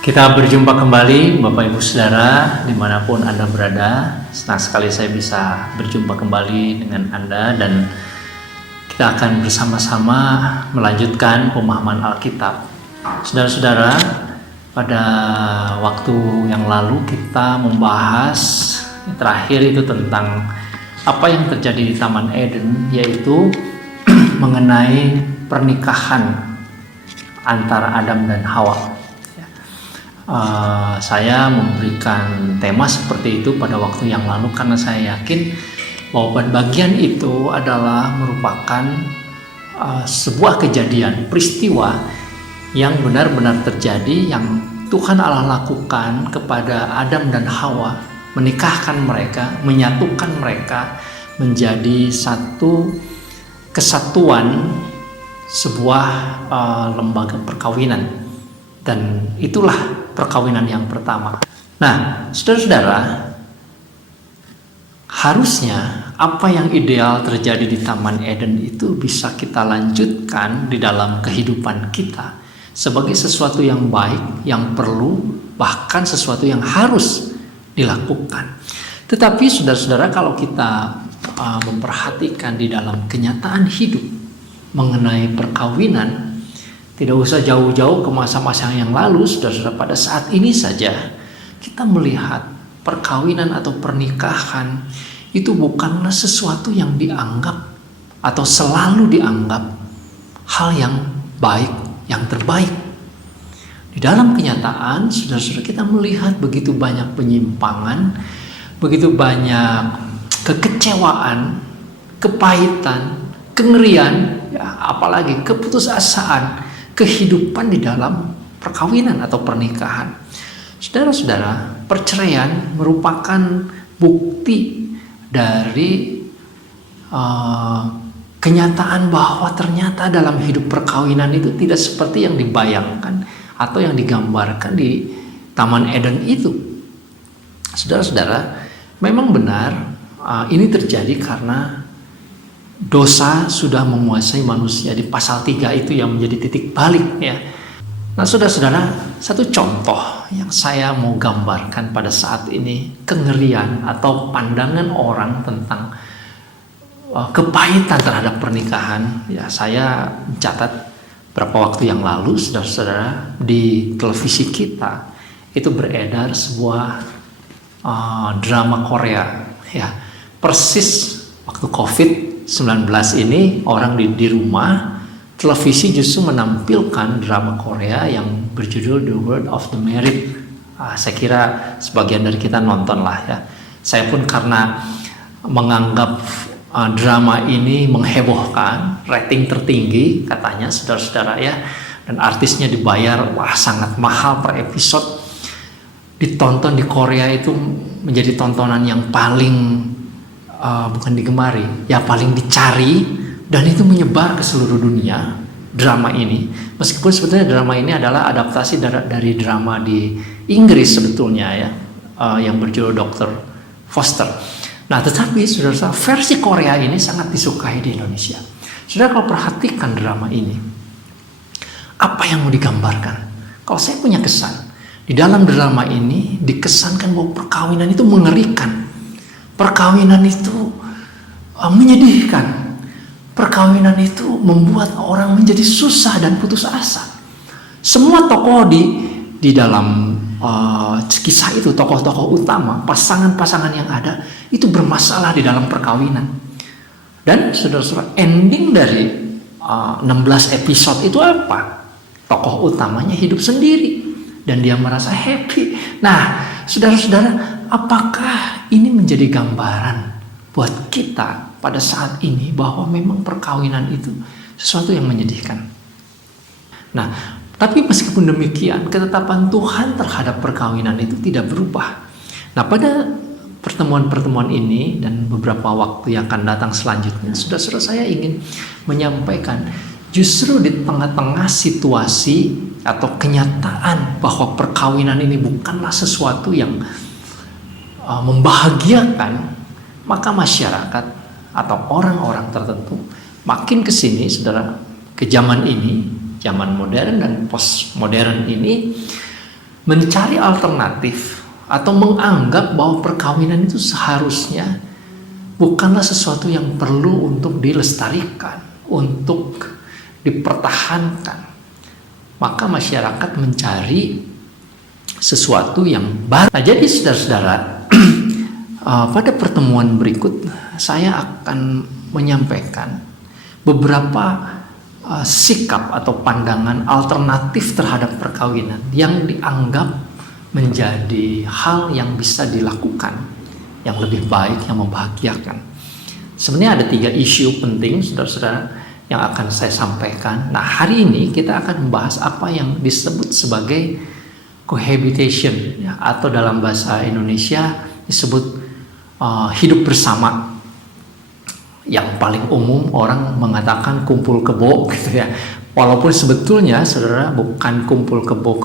Kita berjumpa kembali Bapak Ibu Saudara dimanapun Anda berada. Senang sekali saya bisa berjumpa kembali dengan Anda dan kita akan bersama-sama melanjutkan pemahaman Alkitab. Saudara-saudara, pada waktu yang lalu kita membahas terakhir itu tentang apa yang terjadi di Taman Eden, yaitu mengenai pernikahan antara Adam dan Hawa. Saya memberikan tema seperti itu pada waktu yang lalu karena saya yakin bahwa bagian itu adalah merupakan sebuah kejadian, peristiwa yang benar-benar terjadi, yang Tuhan Allah lakukan kepada Adam dan Hawa, menikahkan mereka, menyatukan mereka menjadi satu kesatuan, sebuah lembaga perkawinan. Dan itulah perkawinan yang pertama. Nah, saudara-saudara, harusnya apa yang ideal terjadi di Taman Eden itu bisa kita lanjutkan di dalam kehidupan kita sebagai sesuatu yang baik, yang perlu, bahkan sesuatu yang harus dilakukan. Tetapi saudara-saudara, kalau kita memperhatikan di dalam kenyataan hidup mengenai perkawinan, tidak usah jauh-jauh ke masa-masa yang lalu, saudara-saudara, pada saat ini saja kita melihat perkawinan atau pernikahan itu bukanlah sesuatu yang dianggap atau selalu dianggap hal yang baik, yang terbaik. Di dalam kenyataan, saudara-saudara, kita melihat begitu banyak penyimpangan, begitu banyak kekecewaan, kepahitan, kengerian, ya, apalagi keputusasaan kehidupan di dalam perkawinan atau pernikahan. Saudara-saudara, perceraian merupakan bukti dari kenyataan bahwa ternyata dalam hidup perkawinan itu tidak seperti yang dibayangkan atau yang digambarkan di Taman Eden itu. Saudara-saudara, memang benar ini terjadi karena dosa sudah menguasai manusia. Di pasal 3 itu yang menjadi titik balik, ya. Nah, saudara-saudara, satu contoh yang saya mau gambarkan pada saat ini, kengerian atau pandangan orang tentang kepahitan terhadap pernikahan. Ya, saya mencatat beberapa waktu yang lalu, saudara-saudara, di televisi kita itu beredar sebuah drama Korea, ya, persis waktu COVID-19 ini, orang di rumah, televisi justru menampilkan drama Korea yang berjudul The World of the Married. Saya kira sebagian dari kita nonton lah, ya. Saya pun karena menganggap drama ini menghebohkan, rating tertinggi katanya, saudara-saudara, ya, dan artisnya dibayar sangat mahal per episode, ditonton di Korea itu menjadi tontonan yang paling bukan digemari, ya paling dicari, dan itu menyebar ke seluruh dunia, drama ini. Meskipun sebetulnya drama ini adalah adaptasi dari drama di Inggris sebetulnya, ya, yang berjudul Dr. Foster. Nah, tetapi saudara, versi Korea ini sangat disukai di Indonesia. Saudara, kalau perhatikan drama ini, apa yang mau digambarkan? Kalau saya punya kesan, di dalam drama ini dikesankan bahwa perkawinan itu mengerikan. Perkawinan itu menyedihkan. Perkawinan itu membuat orang menjadi susah dan putus asa. Semua tokoh di dalam kisah itu, tokoh-tokoh utama, pasangan-pasangan yang ada, itu bermasalah di dalam perkawinan. Dan saudara-saudara, ending dari 16 episode itu apa? Tokoh utamanya hidup sendiri dan dia merasa happy. Nah, saudara-saudara, apakah ini menjadi gambaran buat kita pada saat ini bahwa memang perkawinan itu sesuatu yang menyedihkan? Nah, tapi meskipun demikian, ketetapan Tuhan terhadap perkawinan itu tidak berubah. Nah, pada pertemuan-pertemuan ini dan beberapa waktu yang akan datang selanjutnya, saudara-saudara, saya ingin menyampaikan justru di tengah-tengah situasi atau kenyataan bahwa perkawinan ini bukanlah sesuatu yang membahagiakan, maka masyarakat atau orang-orang tertentu makin kesini, saudara, ke zaman ini, zaman modern dan postmodern ini, mencari alternatif atau menganggap bahwa perkawinan itu seharusnya bukanlah sesuatu yang perlu untuk dilestarikan, untuk dipertahankan. Maka masyarakat mencari sesuatu yang baru. Nah, jadi saudara-saudara, pada pertemuan berikut saya akan menyampaikan beberapa sikap atau pandangan alternatif terhadap perkawinan yang dianggap menjadi hal yang bisa dilakukan, yang lebih baik, yang membahagiakan. Sebenarnya ada 3 isu penting, saudara-saudara, yang akan saya sampaikan. Nah, hari ini kita akan membahas apa yang disebut sebagai cohabitation, ya, atau dalam bahasa Indonesia disebut hidup bersama. Yang paling umum orang mengatakan kumpul kebo gitu ya. Walaupun sebetulnya saudara bukan kumpul kebo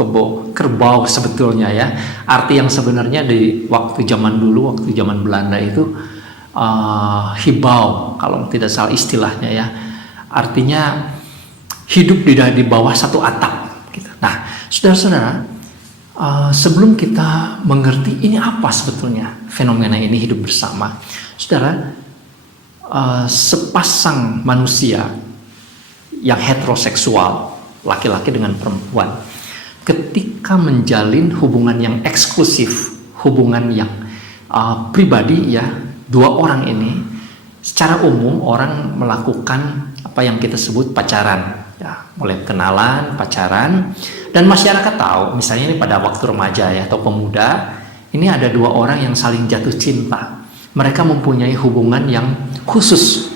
kerbau sebetulnya ya. Arti yang sebenarnya di waktu zaman dulu, waktu zaman Belanda itu hibau kalau tidak salah istilahnya ya. Artinya hidup di bawah satu atap gitu. Nah, saudara-saudara, sebelum kita mengerti ini apa sebetulnya fenomena ini hidup bersama, saudara, sepasang manusia yang heteroseksual, laki-laki dengan perempuan, ketika menjalin hubungan yang eksklusif, hubungan yang pribadi ya, 2 orang ini, secara umum orang melakukan apa yang kita sebut pacaran, ya, mulai kenalan, pacaran, dan masyarakat tahu, misalnya ini pada waktu remaja ya atau pemuda, ini ada 2 orang yang saling jatuh cinta. Mereka mempunyai hubungan yang khusus.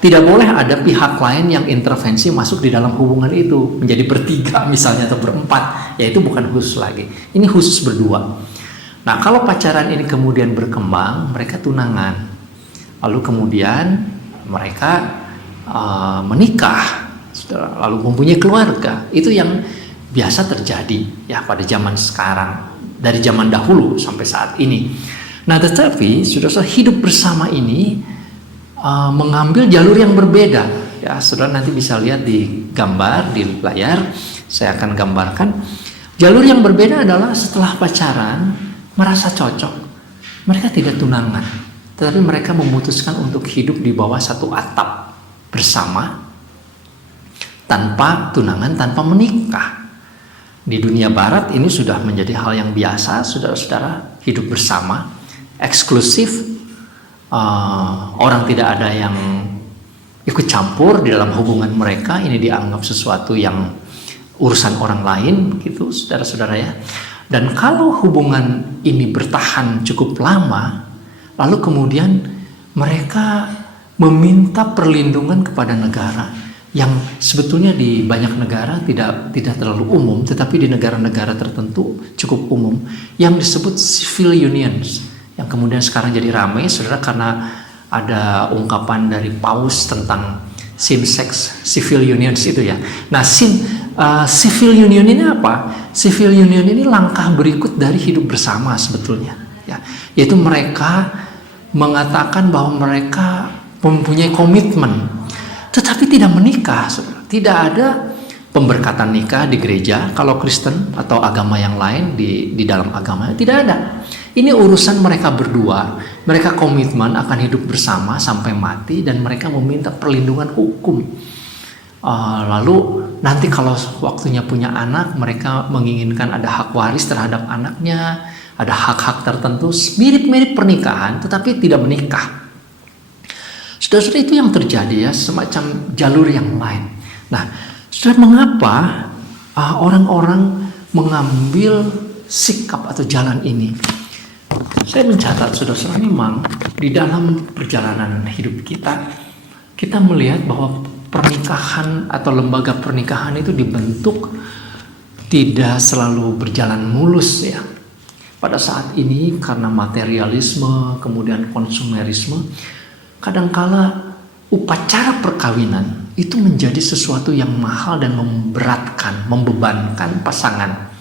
Tidak boleh ada pihak lain yang intervensi masuk di dalam hubungan itu, menjadi bertiga misalnya atau berempat, yaitu bukan khusus lagi. Ini khusus berdua. Nah, kalau pacaran ini kemudian berkembang, mereka tunangan. Lalu kemudian mereka menikah, lalu mempunyai keluarga. Itu yang biasa terjadi ya pada zaman sekarang, dari zaman dahulu sampai saat ini. Nah, tetapi saudara, hidup bersama ini mengambil jalur yang berbeda. Ya, saudara nanti bisa lihat di gambar di layar. Saya akan gambarkan. Jalur yang berbeda adalah setelah pacaran, merasa cocok, mereka tidak tunangan, tetapi mereka memutuskan untuk hidup di bawah satu atap bersama, tanpa tunangan, tanpa menikah. Di dunia barat ini sudah menjadi hal yang biasa, saudara-saudara, hidup bersama, eksklusif, orang tidak ada yang ikut campur di dalam hubungan mereka. Ini dianggap sesuatu yang urusan orang lain gitu, saudara-saudara ya. Dan kalau hubungan ini bertahan cukup lama, lalu kemudian mereka meminta perlindungan kepada negara, yang sebetulnya di banyak negara tidak terlalu umum, tetapi di negara-negara tertentu cukup umum, yang disebut civil unions, yang kemudian sekarang jadi ramai, saudara, karena ada ungkapan dari Paus tentang same-sex civil unions itu ya. Nah, civil union ini apa? Civil union ini langkah berikut dari hidup bersama sebetulnya, ya, yaitu mereka mengatakan bahwa mereka mempunyai komitmen, tetapi tidak menikah. Tidak ada pemberkatan nikah di gereja kalau Kristen atau agama yang lain di dalam agamanya tidak ada. Ini urusan mereka berdua. Mereka komitmen akan hidup bersama sampai mati dan mereka meminta perlindungan hukum. Lalu nanti kalau waktunya punya anak, mereka menginginkan ada hak waris terhadap anaknya, ada hak-hak tertentu mirip-mirip pernikahan tetapi tidak menikah. Saudara-saudara, itu yang terjadi ya, semacam jalur yang lain. Nah, saudara, mengapa orang-orang mengambil sikap atau jalan ini? Saya mencatat, saudara-saudara, memang di dalam perjalanan hidup kita melihat bahwa pernikahan atau lembaga pernikahan itu dibentuk tidak selalu berjalan mulus ya. Pada saat ini karena materialisme, kemudian konsumerisme, kadangkala upacara perkawinan itu menjadi sesuatu yang mahal dan memberatkan, membebankan pasangan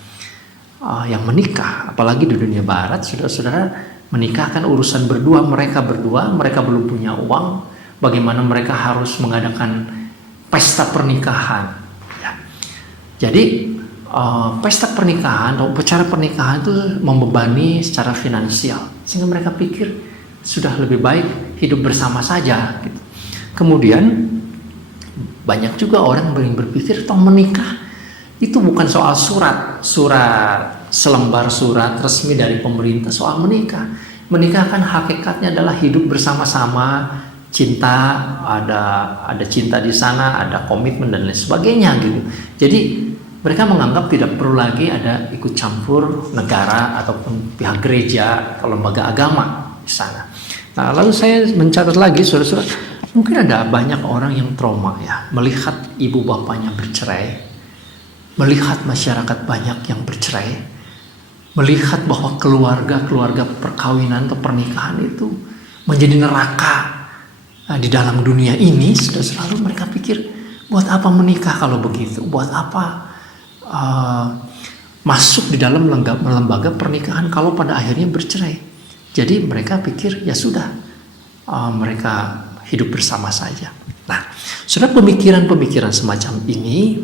yang menikah. Apalagi di dunia barat, saudara-saudara, menikah kan urusan berdua, mereka belum punya uang, bagaimana mereka harus mengadakan pesta pernikahan ya. Jadi pesta pernikahan atau upacara pernikahan itu membebani secara finansial, sehingga mereka pikir sudah lebih baik hidup bersama saja gitu. Kemudian banyak juga orang yang berpikir toh menikah itu bukan soal surat selembar surat resmi dari pemerintah soal menikah. Menikah kan hakikatnya adalah hidup bersama-sama, cinta, ada cinta di sana, ada komitmen dan lain sebagainya gitu. Jadi mereka menganggap tidak perlu lagi ada ikut campur negara ataupun pihak gereja atau lembaga agama di sana. Nah, lalu saya mencatat lagi, saudara-saudara, mungkin ada banyak orang yang trauma ya, melihat ibu bapaknya bercerai, melihat masyarakat banyak yang bercerai, melihat bahwa keluarga perkawinan atau pernikahan itu menjadi neraka di dalam dunia ini. Sudah selalu mereka pikir, buat apa menikah kalau begitu? Buat apa masuk di dalam lembaga pernikahan kalau pada akhirnya bercerai? Jadi mereka pikir ya sudah, mereka hidup bersama saja. Nah, sudah pemikiran-pemikiran semacam ini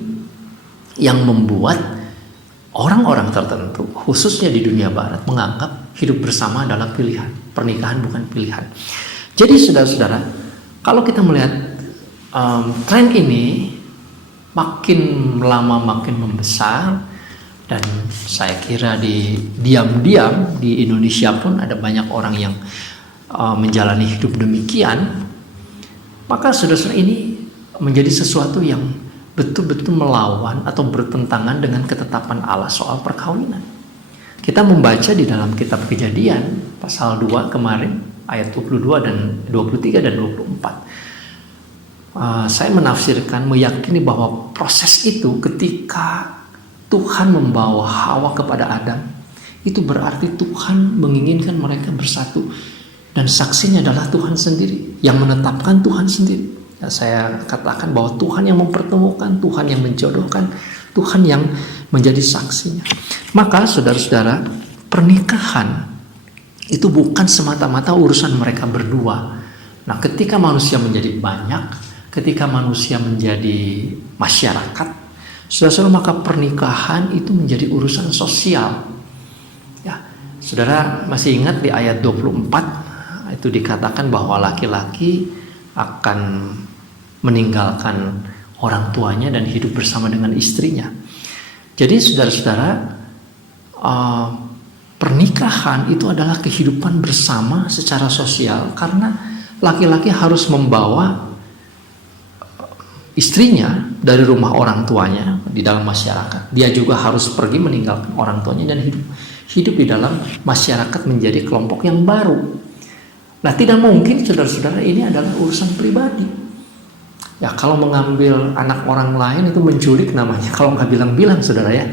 yang membuat orang-orang tertentu, khususnya di dunia barat, menganggap hidup bersama adalah pilihan, pernikahan bukan pilihan. Jadi saudara-saudara, kalau kita melihat tren ini makin lama makin membesar, dan saya kira diam-diam di Indonesia pun ada banyak orang yang menjalani hidup demikian, maka saudara-saudara ini menjadi sesuatu yang betul-betul melawan atau bertentangan dengan ketetapan Allah soal perkawinan. Kita membaca di dalam kitab Kejadian pasal 2 kemarin ayat 22 dan 23 dan 24. Saya menafsirkan, meyakini bahwa proses itu ketika Tuhan membawa Hawa kepada Adam, itu berarti Tuhan menginginkan mereka bersatu, dan saksinya adalah Tuhan sendiri, yang menetapkan Tuhan sendiri. Ya, saya katakan bahwa Tuhan yang mempertemukan, Tuhan yang menjodohkan, Tuhan yang menjadi saksinya. Maka saudara-saudara, pernikahan itu bukan semata-mata urusan mereka berdua. Nah, ketika manusia menjadi banyak, ketika manusia menjadi masyarakat, saudara-saudara, maka pernikahan itu menjadi urusan sosial. Ya, saudara masih ingat di ayat 24 itu dikatakan bahwa laki-laki akan meninggalkan orang tuanya dan hidup bersama dengan istrinya. Jadi saudara-saudara, pernikahan itu adalah kehidupan bersama secara sosial, karena laki-laki harus membawa istrinya dari rumah orang tuanya di dalam masyarakat. Dia juga harus pergi meninggalkan orang tuanya dan hidup di dalam masyarakat menjadi kelompok yang baru. Nah, tidak mungkin saudara-saudara ini adalah urusan pribadi. Ya, kalau mengambil anak orang lain itu menculik namanya, kalau nggak bilang-bilang saudara ya.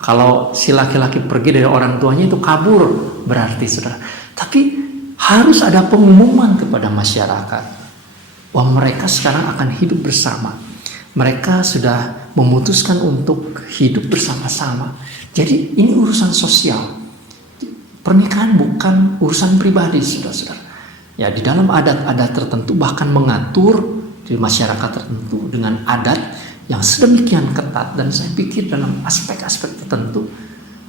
Kalau si laki-laki pergi dari orang tuanya itu kabur berarti saudara. Tapi harus ada pengumuman kepada masyarakat bahwa mereka sekarang akan hidup bersama. Mereka sudah memutuskan untuk hidup bersama-sama. Jadi ini urusan sosial. Pernikahan bukan urusan pribadi, saudara-saudara. Ya, di dalam adat-adat tertentu bahkan mengatur di masyarakat tertentu dengan adat yang sedemikian ketat, dan saya pikir dalam aspek-aspek tertentu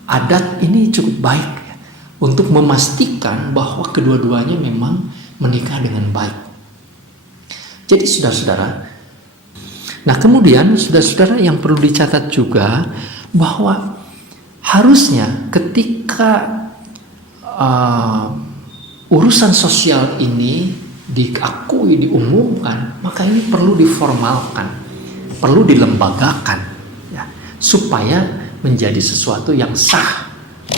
adat ini cukup baik ya, untuk memastikan bahwa kedua-duanya memang menikah dengan baik. Jadi saudara-saudara, nah kemudian saudara-saudara yang perlu dicatat juga bahwa harusnya ketika urusan sosial ini diakui, diumumkan, maka ini perlu diformalkan, perlu dilembagakan ya, supaya menjadi sesuatu yang sah.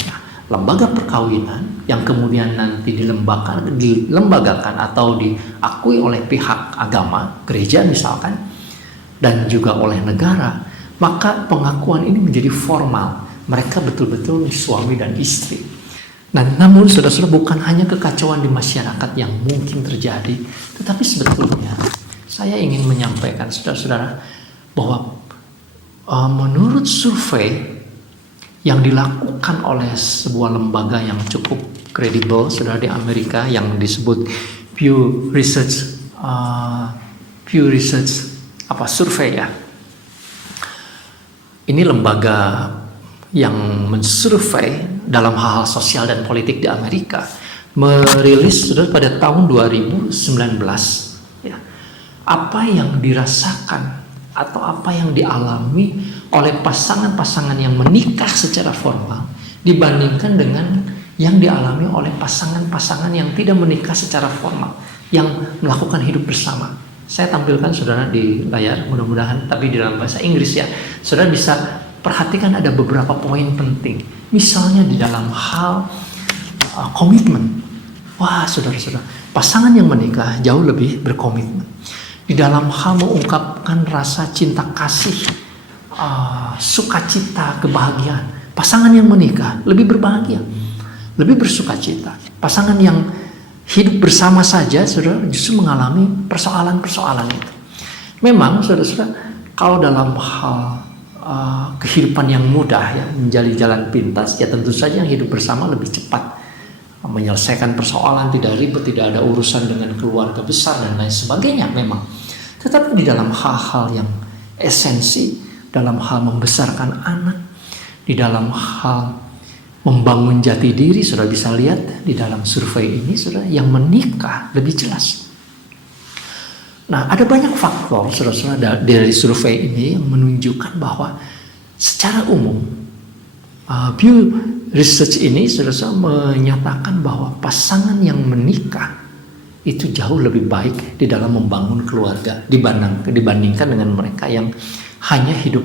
Nah, lembaga perkawinan yang kemudian nanti dilembagakan atau diakui oleh pihak agama, gereja misalkan, dan juga oleh negara, maka pengakuan ini menjadi formal. Mereka betul-betul suami dan istri. Nah, namun saudara-saudara, bukan hanya kekacauan di masyarakat yang mungkin terjadi, tetapi sebetulnya saya ingin menyampaikan saudara-saudara bahwa menurut survei yang dilakukan oleh sebuah lembaga yang cukup kredibel saudara di Amerika yang disebut Pew Research survei ya, Ini lembaga yang mensurvei dalam hal sosial dan politik di Amerika, merilis sudah pada tahun 2019 ya, apa yang dirasakan atau apa yang dialami oleh pasangan-pasangan yang menikah secara formal dibandingkan dengan yang dialami oleh pasangan-pasangan yang tidak menikah secara formal, yang melakukan hidup bersama. Saya tampilkan saudara di layar, mudah-mudahan, tapi di dalam bahasa Inggris ya. Saudara bisa perhatikan ada beberapa poin penting. Misalnya di dalam hal komitmen. Wah, saudara-saudara, pasangan yang menikah jauh lebih berkomitmen. Di dalam hal mengungkapkan rasa cinta kasih, sukacita, kebahagiaan. Pasangan yang menikah lebih berbahagia, lebih bersukacita. Pasangan yang hidup bersama saja, saudara, justru mengalami persoalan-persoalan itu. Memang, saudara-saudara, kalau dalam hal kehidupan yang mudah ya, menjadi jalan pintas, ya tentu saja yang hidup bersama lebih cepat menyelesaikan persoalan, tidak ribet, tidak ada urusan dengan keluarga besar dan lain sebagainya memang. Tetapi di dalam hal-hal yang esensi, dalam hal membesarkan anak, di dalam hal membangun jati diri, sudah bisa lihat di dalam survei ini, sudah yang menikah lebih jelas. Nah, ada banyak faktor, saudara-saudara, dari survei ini yang menunjukkan bahwa secara umum Pew Research ini, saudara-saudara, menyatakan bahwa pasangan yang menikah itu jauh lebih baik di dalam membangun keluarga dibandingkan dengan mereka yang hanya hidup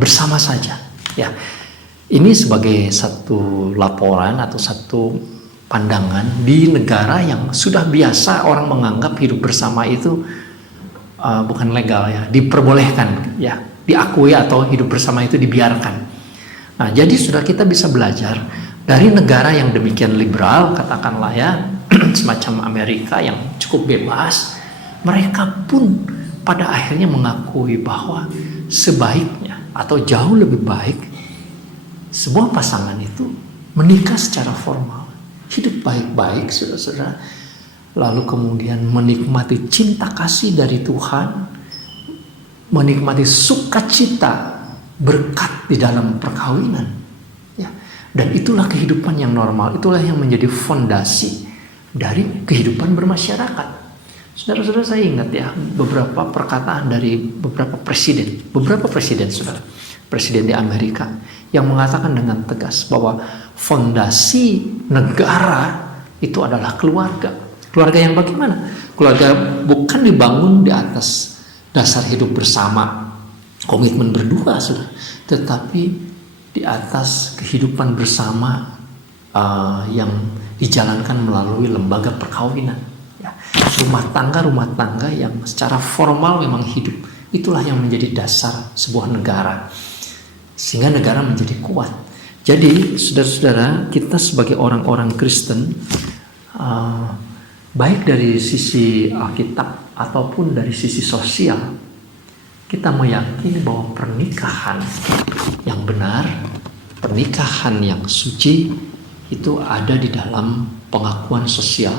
bersama saja. Ya, ini sebagai satu laporan atau satu pandangan di negara yang sudah biasa orang menganggap hidup bersama itu bukan legal ya, diperbolehkan ya, diakui atau hidup bersama itu dibiarkan. Nah, jadi sudah kita bisa belajar dari negara yang demikian liberal, katakanlah ya, semacam Amerika yang cukup bebas, mereka pun pada akhirnya mengakui bahwa sebaiknya atau jauh lebih baik sebuah pasangan itu menikah secara formal, hidup baik-baik, saudara-saudara, lalu kemudian menikmati cinta kasih dari Tuhan, menikmati sukacita berkat di dalam perkawinan, ya. Dan itulah kehidupan yang normal, itulah yang menjadi fondasi dari kehidupan bermasyarakat. Saudara-saudara, saya ingat ya beberapa perkataan dari beberapa presiden, saudara, presiden di Amerika yang mengatakan dengan tegas bahwa fondasi negara itu adalah keluarga. Keluarga yang bagaimana? Keluarga bukan dibangun di atas dasar hidup bersama, komitmen berdua, saudara, tetapi di atas kehidupan bersama yang dijalankan melalui lembaga perkawinan. Ya. Rumah tangga yang secara formal memang hidup, itulah yang menjadi dasar sebuah negara, sehingga negara menjadi kuat. Jadi saudara-saudara, kita sebagai orang-orang Kristen, baik dari sisi Alkitab ataupun dari sisi sosial, kita meyakini bahwa pernikahan yang benar, pernikahan yang suci itu ada di dalam pengakuan sosial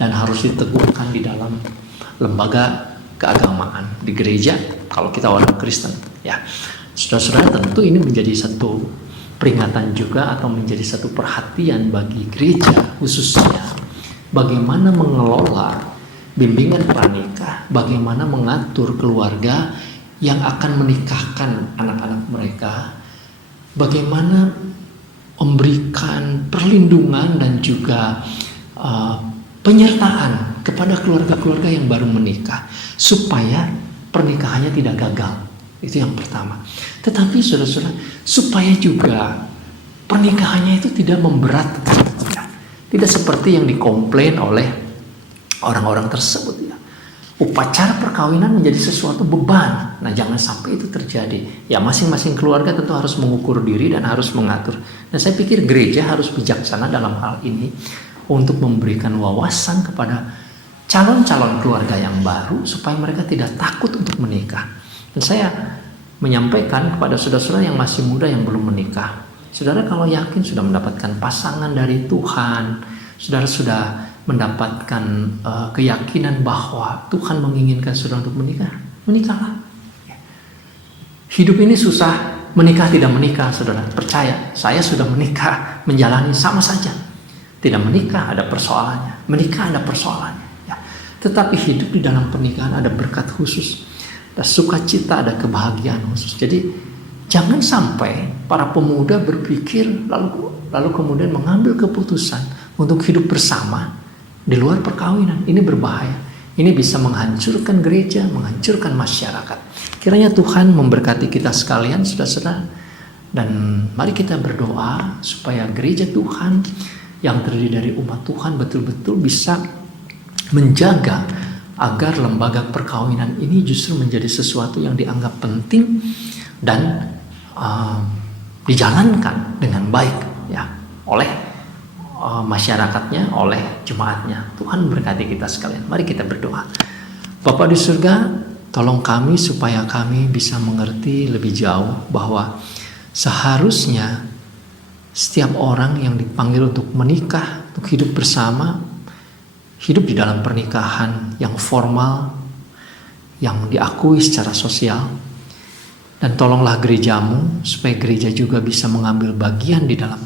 dan harus diteguhkan di dalam lembaga keagamaan di gereja kalau kita orang Kristen. Ya, saudara-saudara, tentu ini menjadi satu peringatan juga atau menjadi satu perhatian bagi gereja khususnya bagaimana mengelola bimbingan pranikah, bagaimana mengatur keluarga yang akan menikahkan anak-anak mereka, bagaimana memberikan perlindungan dan juga penyertaan kepada keluarga-keluarga yang baru menikah supaya pernikahannya tidak gagal. Itu yang pertama. Tetapi saudara-saudara, supaya juga pernikahannya itu tidak memberatkan, tidak seperti yang dikomplain oleh orang-orang tersebut ya. Upacara perkawinan menjadi sesuatu beban. Nah, jangan sampai itu terjadi. Ya, masing-masing keluarga tentu harus mengukur diri dan harus mengatur. Dan saya pikir gereja harus bijaksana dalam hal ini untuk memberikan wawasan kepada calon-calon keluarga yang baru supaya mereka tidak takut untuk menikah. Dan saya menyampaikan kepada saudara-saudara yang masih muda yang belum menikah, saudara kalau yakin sudah mendapatkan pasangan dari Tuhan, saudara sudah mendapatkan keyakinan bahwa Tuhan menginginkan saudara untuk menikah, menikahlah. Hidup ini susah, menikah tidak menikah, saudara. Percaya, saya sudah menikah, menjalani sama saja. Tidak menikah ada persoalannya, menikah ada persoalannya. Ya. Tetapi hidup di dalam pernikahan ada berkat khusus, ada sukacita, ada kebahagiaan khusus. Jadi jangan sampai para pemuda berpikir lalu kemudian mengambil keputusan untuk hidup bersama di luar perkawinan. Ini berbahaya. Ini bisa menghancurkan gereja, menghancurkan masyarakat. Kiranya Tuhan memberkati kita sekalian, saudara-saudara. Dan mari kita berdoa supaya gereja Tuhan yang terdiri dari umat Tuhan betul-betul bisa menjaga agar lembaga perkawinan ini justru menjadi sesuatu yang dianggap penting dan dijalankan dengan baik ya oleh masyarakatnya, oleh jemaatnya. Tuhan berkati kita sekalian. Mari kita berdoa. Bapa di surga, tolong kami supaya kami bisa mengerti lebih jauh bahwa seharusnya setiap orang yang dipanggil untuk menikah, untuk hidup bersama, hidup di dalam pernikahan yang formal, yang diakui secara sosial. Dan tolonglah gerejamu supaya gereja juga bisa mengambil bagian di dalam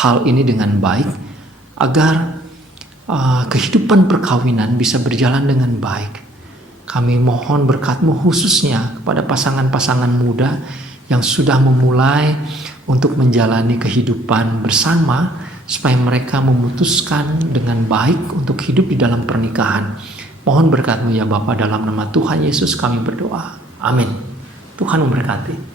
hal ini dengan baik, agar kehidupan perkawinan bisa berjalan dengan baik. Kami mohon berkat-Mu khususnya kepada pasangan-pasangan muda yang sudah memulai untuk menjalani kehidupan bersama, supaya mereka memutuskan dengan baik untuk hidup di dalam pernikahan. Mohon berkat-Mu ya Bapa, dalam nama Tuhan Yesus kami berdoa. Amin. Tuhan memberkati.